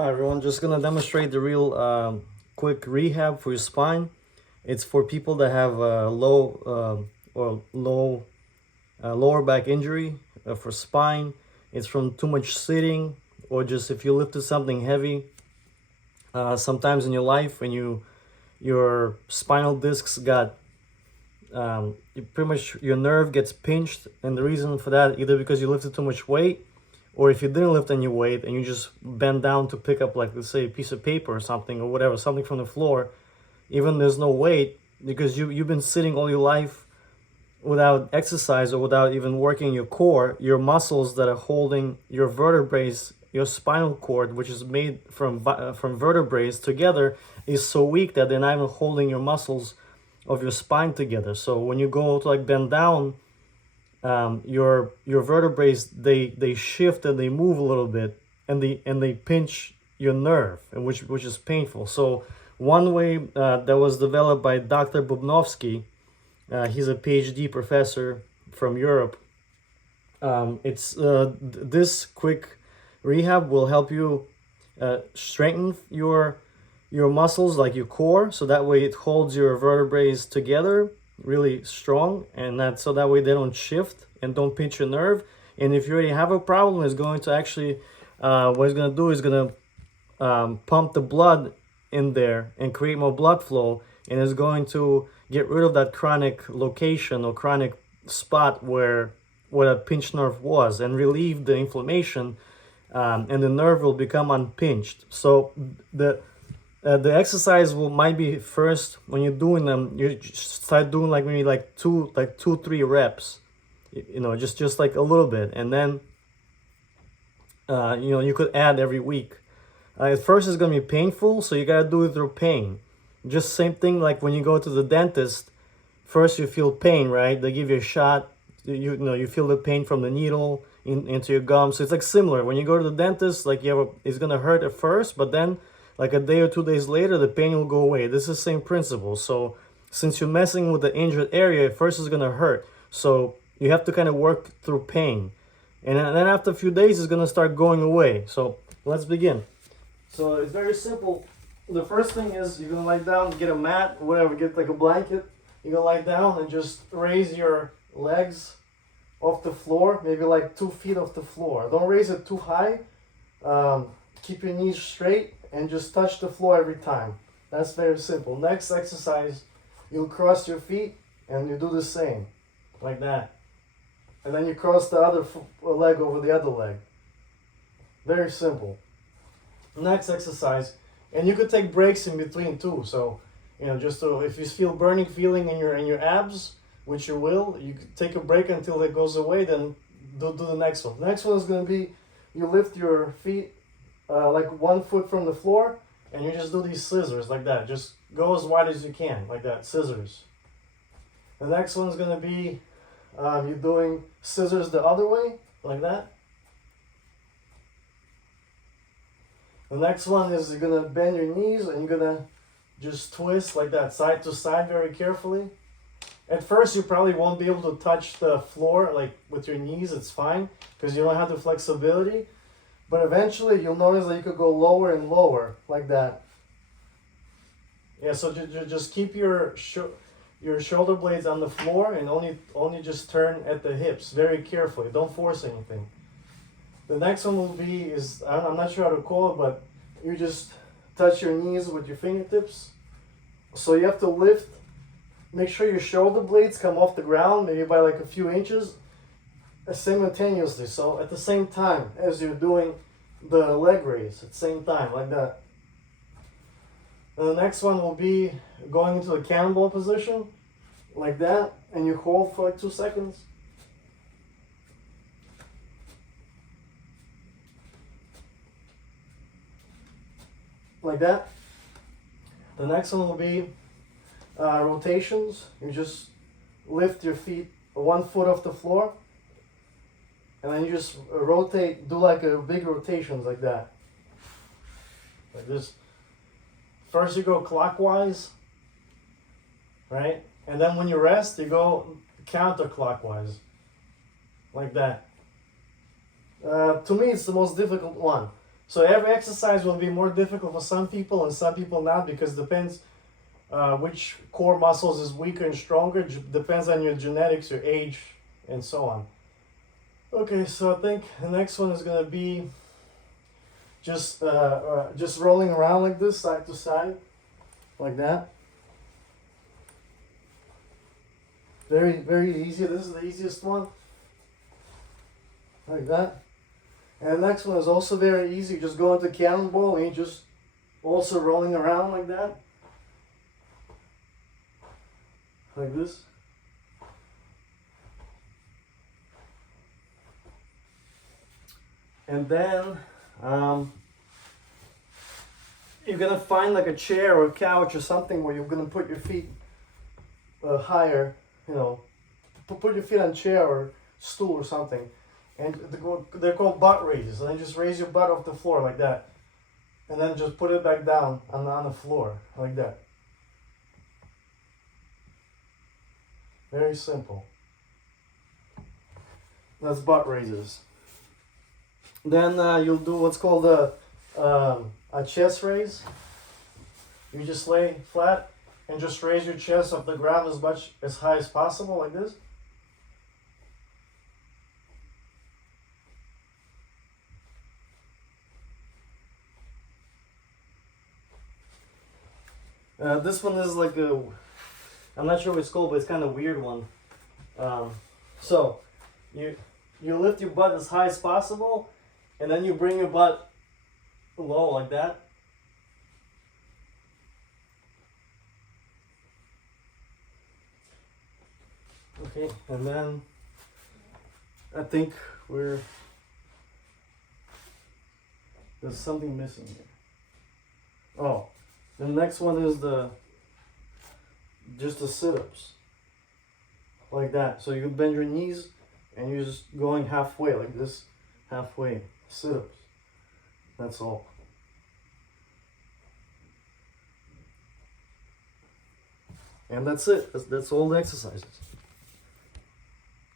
Hi everyone, just gonna demonstrate the real quick rehab for your spine. It's for people that have low lower back injury for spine. It's from too much sitting, or just if you lifted something heavy sometimes in your life when your spinal discs got pretty much your nerve gets pinched, and the reason for that either because you lifted too much weight, or if you didn't lift any weight and you just bend down to pick up, like, let's say, a piece of paper or something, or whatever, something from the floor, even there's no weight, because you've been sitting all your life without exercise or without even working your core. Your muscles that are holding your vertebrae, your spinal cord, which is made from vertebrae together, is so weak that they're not even holding your muscles of your spine together. So when you go to like bend down, your vertebrae, they shift and they move a little bit, and they pinch your nerve, and which is painful. So one way that was developed by Dr. Bubnovsky, he's a PhD professor from Europe. It's this quick rehab will help you strengthen your muscles, like your core, so that way it holds your vertebrae together really strong, and that way they don't shift and don't pinch your nerve. And if you already have a problem, it's going to actually what it's going to do is going to pump the blood in there and create more blood flow, and it's going to get rid of that chronic location or chronic spot where a pinched nerve was, and relieve the inflammation, and the nerve will become unpinched. So the exercise might be, first when you're doing them, you start doing like maybe like two, 3 reps, just like a little bit, and then you could add every week. At first it's gonna be painful, so you gotta do it through pain. Just same thing like when you go to the dentist. First you feel pain, right? They give you a shot. You feel the pain from the needle into your gums. So it's like similar. When you go to the dentist, like it's gonna hurt at first, but then like a day or 2 days later, the pain will go away. This is the same principle. So since you're messing with the injured area, at first it's gonna hurt. So you have to kind of work through pain, and then after a few days, it's gonna start going away. So let's begin. So it's very simple. The first thing is you're gonna lie down, get a mat, whatever, get like a blanket. You're gonna lie down and just raise your legs off the floor, maybe like 2 feet off the floor. Don't raise it too high. Keep your knees straight and just touch the floor every time. That's very simple. Next exercise, you'll cross your feet and you do the same, like that. And then you cross the other leg over the other leg. Very simple. Next exercise, and you could take breaks in between too. So, just if you feel burning feeling in your abs, which you will, you could take a break until it goes away. Then do the next one. Next one is going to be, you lift your feet like 1 foot from the floor, and you just do these scissors like that. Just go as wide as you can, like that, scissors. The next one's going to be you're doing scissors the other way, like that. The next one is you're going to bend your knees and you're going to just twist like that, side to side, very carefully. At first, you probably won't be able to touch the floor like with your knees. It's fine because you don't have the flexibility. But eventually, you'll notice that you could go lower and lower like that. Yeah, so just keep your shoulder blades on the floor, and only just turn at the hips very carefully. Don't force anything. The next one will be I'm not sure how to call it, but you just touch your knees with your fingertips. So you have to lift. Make sure your shoulder blades come off the ground, maybe by like a few inches, simultaneously. So at the same time as you're doing the leg raise, at the same time, like that. And the next one will be going into a cannonball position, like that, and you hold for like 2 seconds. Like that. The next one will be rotations. You just lift your feet 1 foot off the floor, and then you just rotate, do like a big rotations like that. Like this. First you go clockwise, right? And then when you rest, you go counterclockwise, like that. To me, it's the most difficult one. So every exercise will be more difficult for some people and some people not, because it depends which core muscles is weaker and stronger. Depends on your genetics, your age, and so on. Okay, so I think the next one is gonna be just rolling around like this, side to side, like that. Very, very easy. This is the easiest one, like that. And the next one is also very easy. Just go into cannonball and you just also rolling around like that, like this. And then you're gonna find like a chair or a couch or something where you're gonna put your feet higher. You know, put your feet on a chair or stool or something, and they're called butt raises. And then just raise your butt off the floor like that, and then just put it back down on the floor like that. Very simple. That's butt raises. Then you'll do what's called a chest raise. You just lay flat and just raise your chest off the ground as high as possible, like this. This one is like I'm not sure what it's called, but it's kind of a weird one. So you lift your butt as high as possible, and then you bring your butt low like that. Okay, and then I think there's something missing here. Oh, the next one is just the sit-ups, like that. So you bend your knees and you're just going halfway like this, halfway sit-ups. That's all. And that's it. That's all the exercises.